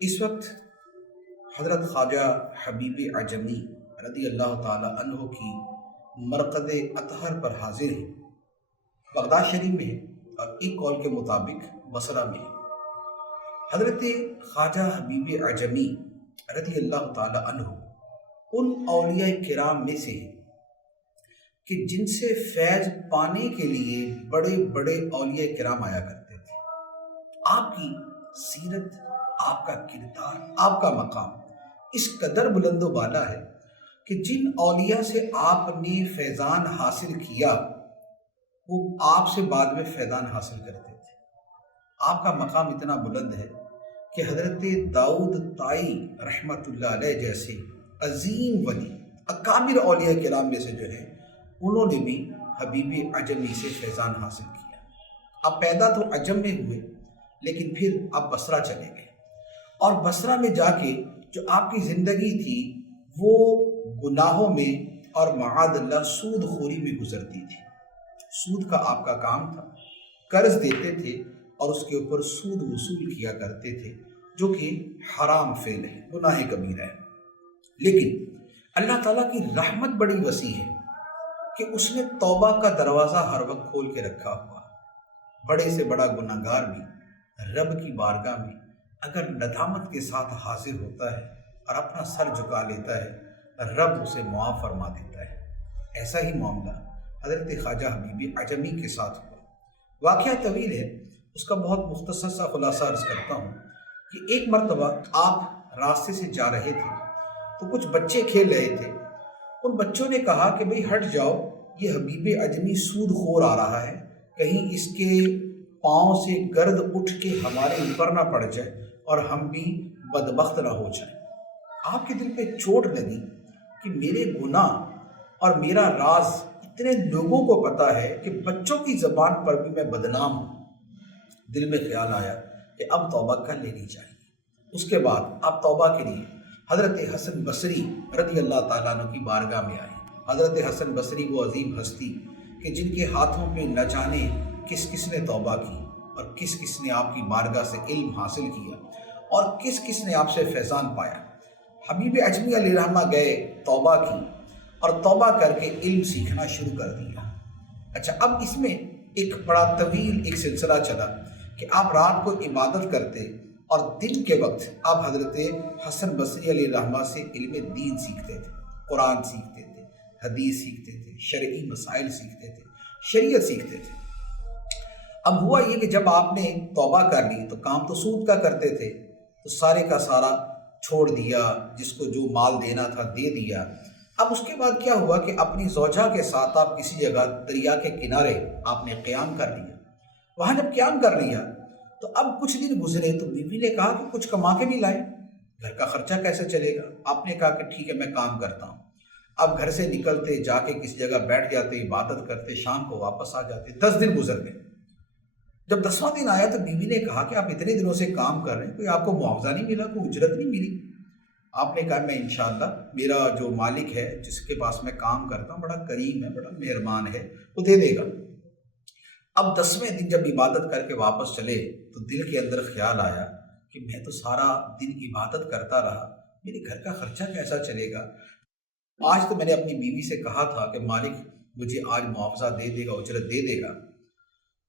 اس وقت حضرت خواجہ حبیب اعجمی رضی اللہ تعالی عنہ کی مرقد اطہر پر حاضر ہیں، بغداد شریف میں ہے، اور ایک قول کے مطابق بصرہ میں ہے۔ حضرت خواجہ حبیب اعجمی رضی اللہ تعالی عنہ ان اولیاء کرام میں سے ہیں کہ جن سے فیض پانے کے لیے بڑے بڑے اولیاء کرام آیا کرتے تھے۔ آپ کی سیرت، آپ کا کردار، آپ کا مقام اس قدر بلند و بالا ہے کہ جن اولیاء سے آپ نے فیضان حاصل کیا وہ آپ سے بعد میں فیضان حاصل کرتے تھے۔ آپ کا مقام اتنا بلند ہے کہ حضرت داؤد طائی رحمۃ اللہ علیہ جیسے عظیم ولی اکابر اولیاء کرام میں سے جو ہیں انہوں نے بھی حبیب اعجمی سے فیضان حاصل کیا۔ اب پیدا تو عجم میں ہوئے، لیکن پھر آپ بصرہ چلے گئے، اور بصرہ میں جا کے جو آپ کی زندگی تھی وہ گناہوں میں اور معاذ اللہ سود خوری میں گزرتی تھی۔ سود کا آپ کا کام تھا، قرض دیتے تھے اور اس کے اوپر سود وصول کیا کرتے تھے، جو کہ حرام فعل ہے، گناہ کبیرہ ہے۔ لیکن اللہ تعالیٰ کی رحمت بڑی وسیع ہے کہ اس نے توبہ کا دروازہ ہر وقت کھول کے رکھا ہوا۔ بڑے سے بڑا گناہ گار بھی رب کی بارگاہ میں اگر ندامت کے ساتھ حاضر ہوتا ہے اور اپنا سر جھکا لیتا ہے، رب اسے معاف فرما دیتا ہے۔ ایسا ہی معاملہ حضرت خواجہ حبیب اعجمی کے ساتھ ہوا۔ واقعہ طویل ہے، اس کا بہت مختصر سا خلاصہ عرض کرتا ہوں کہ ایک مرتبہ آپ راستے سے جا رہے تھے تو کچھ بچے کھیل رہے تھے۔ ان بچوں نے کہا کہ بھئی ہٹ جاؤ، یہ حبیب اعجمی سود خور آ رہا ہے، کہیں اس کے پاؤں سے گرد اٹھ کے ہمارے اوپر نہ پڑ جائے اور ہم بھی بدبخت نہ ہو جائیں۔ آپ کے دل پہ چوٹ لگی کہ میرے گناہ اور میرا راز اتنے لوگوں کو پتہ ہے کہ بچوں کی زبان پر بھی میں بدنام ہوں۔ دل میں خیال آیا کہ اب توبہ کر لینی چاہیے۔ اس کے بعد آپ توبہ کے لیے حضرت حسن بصری رضی اللہ تعالیٰ عنہ کی بارگاہ میں آئے۔ حضرت حسن بصری وہ عظیم ہستی کہ جن کے ہاتھوں پہ نہ جانے کس کس نے توبہ کی اور کس کس نے آپ کی بارگاہ سے علم حاصل کیا اور کس کس نے آپ سے فیضان پایا۔ حبیب اعجمی علیہ رحمہ گئے، توبہ کی اور توبہ کر کے علم سیکھنا شروع کر دیا۔ اچھا، اب اس میں ایک بڑا طویل ایک سلسلہ چلا کہ آپ رات کو عبادت کرتے اور دن کے وقت آپ حضرت حسن بصری علیہ رحمہ سے علم دین سیکھتے تھے، قرآن سیکھتے تھے، حدیث سیکھتے تھے، شرعی مسائل سیکھتے تھے، شریعت سیکھتے تھے۔ اب ہوا یہ کہ جب آپ نے توبہ کر لی تو کام تو سود کا کرتے تھے، تو سارے کا سارا چھوڑ دیا، جس کو جو مال دینا تھا دے دیا۔ اب اس کے بعد کیا ہوا کہ اپنی زوجہ کے ساتھ آپ کسی جگہ دریا کے کنارے آپ نے قیام کر لیا۔ وہاں جب قیام کر لیا تو اب کچھ دن گزرے تو بیوی نے کہا کہ کچھ کما کے بھی لائیں، گھر کا خرچہ کیسے چلے گا؟ آپ نے کہا کہ ٹھیک ہے میں کام کرتا ہوں۔ اب گھر سے نکلتے، جا کے کسی جگہ بیٹھ جاتے، عبادت کرتے، شام کو واپس آ جاتے۔ 10 دن گزر گئے۔ جب 10واں دن آیا تو بیوی نے کہا کہ آپ اتنے دنوں سے کام کر رہے ہیں، کوئی آپ کو معاوضہ نہیں ملا، کوئی اجرت نہیں ملی؟ آپ نے کہا میں انشاءاللہ، میرا جو مالک ہے جس کے پاس میں کام کرتا ہوں بڑا کریم ہے، بڑا مہربان ہے، وہ دے دے گا۔ اب 10ویں دن جب عبادت کر کے واپس چلے تو دل کے اندر خیال آیا کہ میں تو سارا دن عبادت کرتا رہا، میرے گھر کا خرچہ کیسا چلے گا؟ آج تو میں نے اپنی بیوی سے کہا تھا کہ مالک مجھے آج معاوضہ دے دے گا، اجرت دے دے گا۔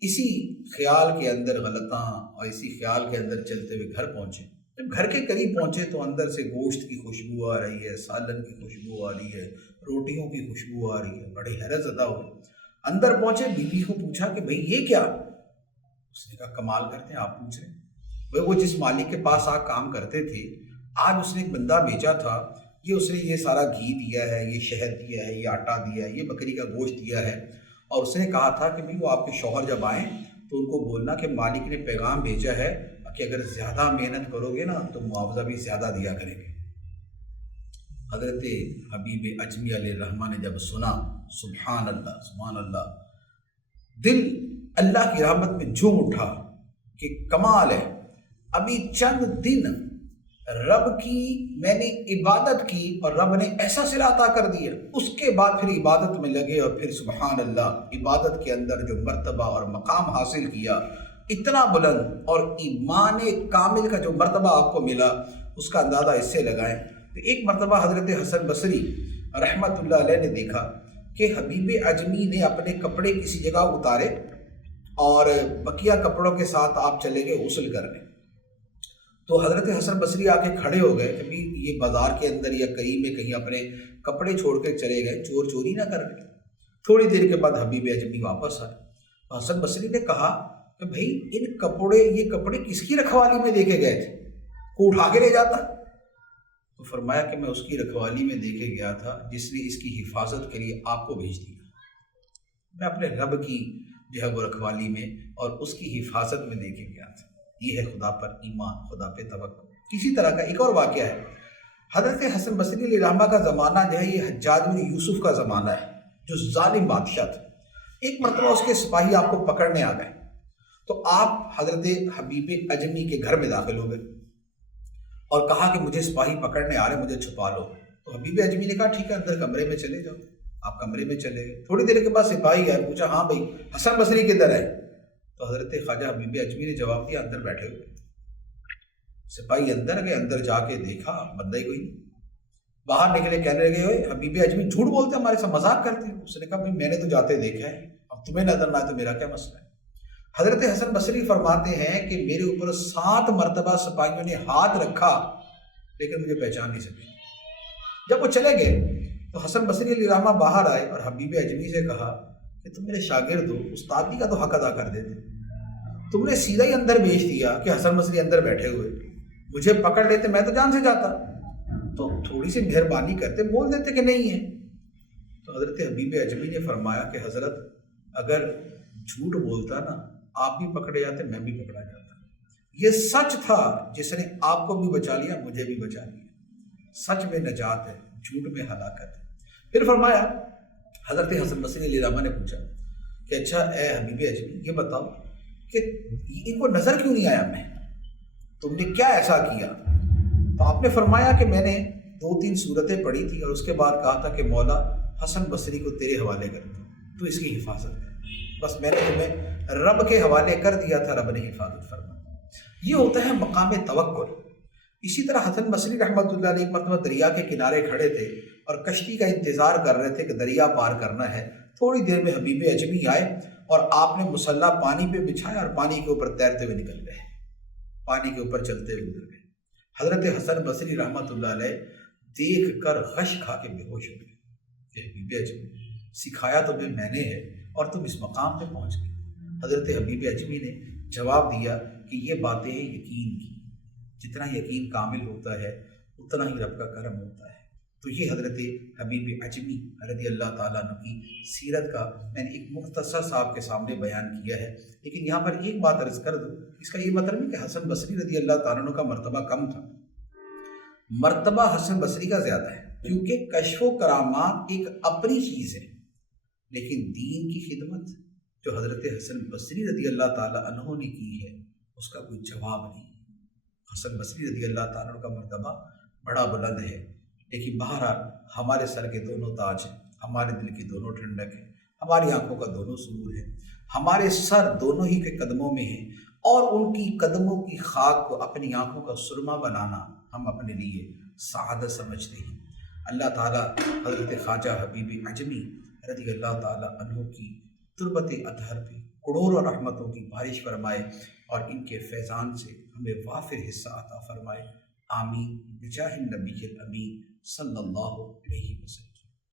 اسی خیال کے اندر غلطاں اور اسی خیال کے اندر چلتے ہوئے گھر پہنچے۔ جب گھر کے قریب پہنچے تو اندر سے گوشت کی خوشبو آ رہی ہے، سالن کی خوشبو آ رہی ہے، روٹیوں کی خوشبو آ رہی ہے، بڑے حیرت زدہ ہوئے۔ اندر پہنچے، بیوی کو پوچھا کہ بھئی یہ کیا؟ اس نے کہا کمال کرتے ہیں، آپ پوچھ رہے ہیں؟ بھئی وہ جس مالک کے پاس آپ کام کرتے تھے، آج اس نے ایک بندہ بھیجا تھا، اس نے یہ سارا گھی دیا ہے، یہ شہد دیا ہے، یہ آٹا دیا ہے، یہ بکری کا گوشت دیا ہے، اور اس نے کہا تھا کہ وہ آپ کے شوہر جب آئیں تو ان کو بولنا کہ مالک نے پیغام بھیجا ہے کہ اگر زیادہ محنت کرو گے نا تو معاوضہ بھی زیادہ دیا کریں گے۔ حضرت حبیب اعجمی علیہ رحمہ نے جب سنا، سبحان اللہ سبحان اللہ، دل اللہ کی رحمت میں جھوم اٹھا کہ کمال ہے، ابھی چند دن رب کی میں نے عبادت کی اور رب نے ایسا صلہ عطا کر دیا۔ اس کے بعد پھر عبادت میں لگے اور پھر سبحان اللہ عبادت کے اندر جو مرتبہ اور مقام حاصل کیا اتنا بلند اور ایمان کامل کا جو مرتبہ آپ کو ملا اس کا اندازہ اس سے لگائیں۔ تو ایک مرتبہ حضرت حسن بصری رحمۃ اللہ علیہ نے دیکھا کہ حبیب اجمی نے اپنے کپڑے کسی جگہ اتارے اور بقیہ کپڑوں کے ساتھ آپ چلے گئے غسل کرنے۔ تو حضرت حسن بصری آ کے کھڑے ہو گئے کہ بھی یہ بازار کے اندر یا کہیں اپنے کپڑے چھوڑ کے چلے گئے، چور چوری نہ کر گئے۔ تھوڑی دیر کے بعد حبیب اجمی واپس آئے۔ حسن بصری نے کہا کہ بھائی یہ کپڑے کس کی رکھوالی میں دے کے گئے تھے، کو اٹھا کے لے جاتا؟ تو فرمایا کہ میں اس کی رکھوالی میں دے کے گیا تھا جس نے اس کی حفاظت کے لیے آپ کو بھیج دیا۔ میں اپنے رب کی جو ہے وہ رکھوالی میں اور اس کی حفاظت میں دے کے گیا تھا۔ یہ ہے خدا پر ایمان، خدا پہ توکل۔ اسی طرح کا ایک اور واقعہ ہے، حضرت حسن بصری علیہ الرحمہ کا زمانہ جو ہے یہ حجاج بن یوسف کا زمانہ ہے جو ظالم بادشاہ تھا۔ ایک مرتبہ اس کے سپاہی آپ کو پکڑنے آ گئے تو آپ حضرت حبیب اجمی کے گھر میں داخل ہو گئے اور کہا کہ مجھے سپاہی پکڑنے آ رہے، مجھے چھپا لو۔ تو حبیب اجمی نے کہا ٹھیک ہے، اندر کمرے میں چلے جاؤ۔ آپ کمرے میں چلے گئے۔ تھوڑی دیر کے بعد سپاہی آئے، پوچھا ہاں بھائی حسن بصری کدھر ہے؟ تو حضرت خواجہ حبیب اجمی نے جواب دیا اندر بیٹھے ہوئے۔ سپاہی اندر گئے، اندر جا کے دیکھا بندہ ہی کوئی نہیں۔ باہر نکلے، کہنے لگے ہوئے حبیب اجمی جھوٹ بولتے ہمارے ساتھ مذاق کرتے ہیں۔ اس نے کہا بھائی میں نے تو جاتے دیکھا ہے، اب تمہیں نظر نہ آئے تو میرا کیا مسئلہ ہے؟ حضرت حسن بصری فرماتے ہیں کہ میرے اوپر 7 مرتبہ سپاہیوں نے ہاتھ رکھا لیکن مجھے پہچان نہیں سکے۔ جب وہ چلے گئے تو حسن بصری علیہ الرحمہ باہر آئے اور حبیب اجمی سے کہا کہ تم میرے شاگرد ہو، استادی کا تو حق ادا کر دیتے، تم نے سیدھا ہی اندر بھیج دیا کہ حسن بصری اندر بیٹھے ہوئے، مجھے پکڑ لیتے میں تو جان سے جاتا، تو تھوڑی سی مہربانی کرتے بول دیتے کہ نہیں ہے۔ تو حضرت حبیب اجمی نے فرمایا کہ حضرت اگر جھوٹ بولتا نا آپ بھی پکڑے جاتے، میں بھی پکڑا جاتا۔ یہ سچ تھا جس نے آپ کو بھی بچا لیا، مجھے بھی بچا لیا۔ سچ میں نجات ہے، جھوٹ میں ہلاکت ہے۔ پھر فرمایا حضرت حسن بصری علیہ الرحمہ نے پوچھا کہ اچھا اے حبیب اجمی یہ بتاؤ کہ ان کو نظر کیوں نہیں آیا میں، تم نے کیا ایسا کیا؟ تو آپ نے فرمایا کہ میں نے 2-3 سورتیں پڑھی تھی اور اس کے بعد کہا تھا کہ مولا حسن بصری کو تیرے حوالے کر دوں، تو اس کی حفاظت کر۔ بس میں نے تمہیں رب کے حوالے کر دیا تھا، رب نے حفاظت فرما۔ یہ ہوتا ہے مقام توکل۔ اسی طرح حسن بصری رحمۃ اللہ علیہ ایک مرتبہ دریا کے کنارے کھڑے تھے اور کشتی کا انتظار کر رہے تھے کہ دریا پار کرنا ہے۔ تھوڑی دیر میں حبیب اجمی آئے اور آپ نے مصلی پانی پہ بچھایا اور پانی کے اوپر تیرتے ہوئے نکل گئے، پانی کے اوپر چلتے ہوئے گزر گئے۔ حضرت حسن بصری رحمۃ اللہ علیہ دیکھ کر غش کھا کے بے ہوش ہو گئے کہ حبیب اجمی سکھایا تمہیں میں نے ہے اور تم اس مقام پہ پہنچ گئے۔ حضرت حبیب اجمی نے جواب دیا کہ یہ باتیں یقین کی، جتنا یقین کامل ہوتا ہے اتنا ہی رب کا کرم ہوتا ہے۔ تو یہ حضرت حبیب اجمی رضی اللہ تعالیٰ عنہ کی سیرت کا میں نے ایک مختصر سا آپ کے سامنے بیان کیا ہے، لیکن یہاں پر ایک بات عرض کر دوں، اس کا یہ مطلب نہیں کہ حسن بصری رضی اللہ تعالیٰ عنہ کا مرتبہ کم تھا، مرتبہ حسن بصری کا زیادہ ہے، کیونکہ کشف و کرامات ایک اپنی چیز ہے، لیکن دین کی خدمت جو حضرت حسن بصری رضی اللہ تعالیٰ عنہ نے کی ہے اس کا کوئی جواب نہیں۔ حسن بصری رضی اللہ تعالیٰ عنہ کا مرتبہ بڑا بلند ہے، لیکن بہرحال ہمارے سر کے دونوں تاج ہیں، ہمارے دل کی دونوں ٹھنڈک ہے، ہماری آنکھوں کا دونوں سرور ہے، ہمارے سر دونوں ہی کے قدموں میں ہیں، اور ان کی قدموں کی خاک کو اپنی آنکھوں کا سرما بنانا ہم اپنے لیے سعادت سمجھتے ہیں۔ اللہ تعالیٰ حضرت خواجہ حبیب اجمی رضی اللہ تعالیٰ عنہ کی تربت اطہر پہ کروڑوں رحمتوں کی بارش فرمائے اور ان کے فیضان سے ہمیں وافر حصہ عطا فرمائے۔ آمین بجاہ النبی الامین صلی اللہ علیہ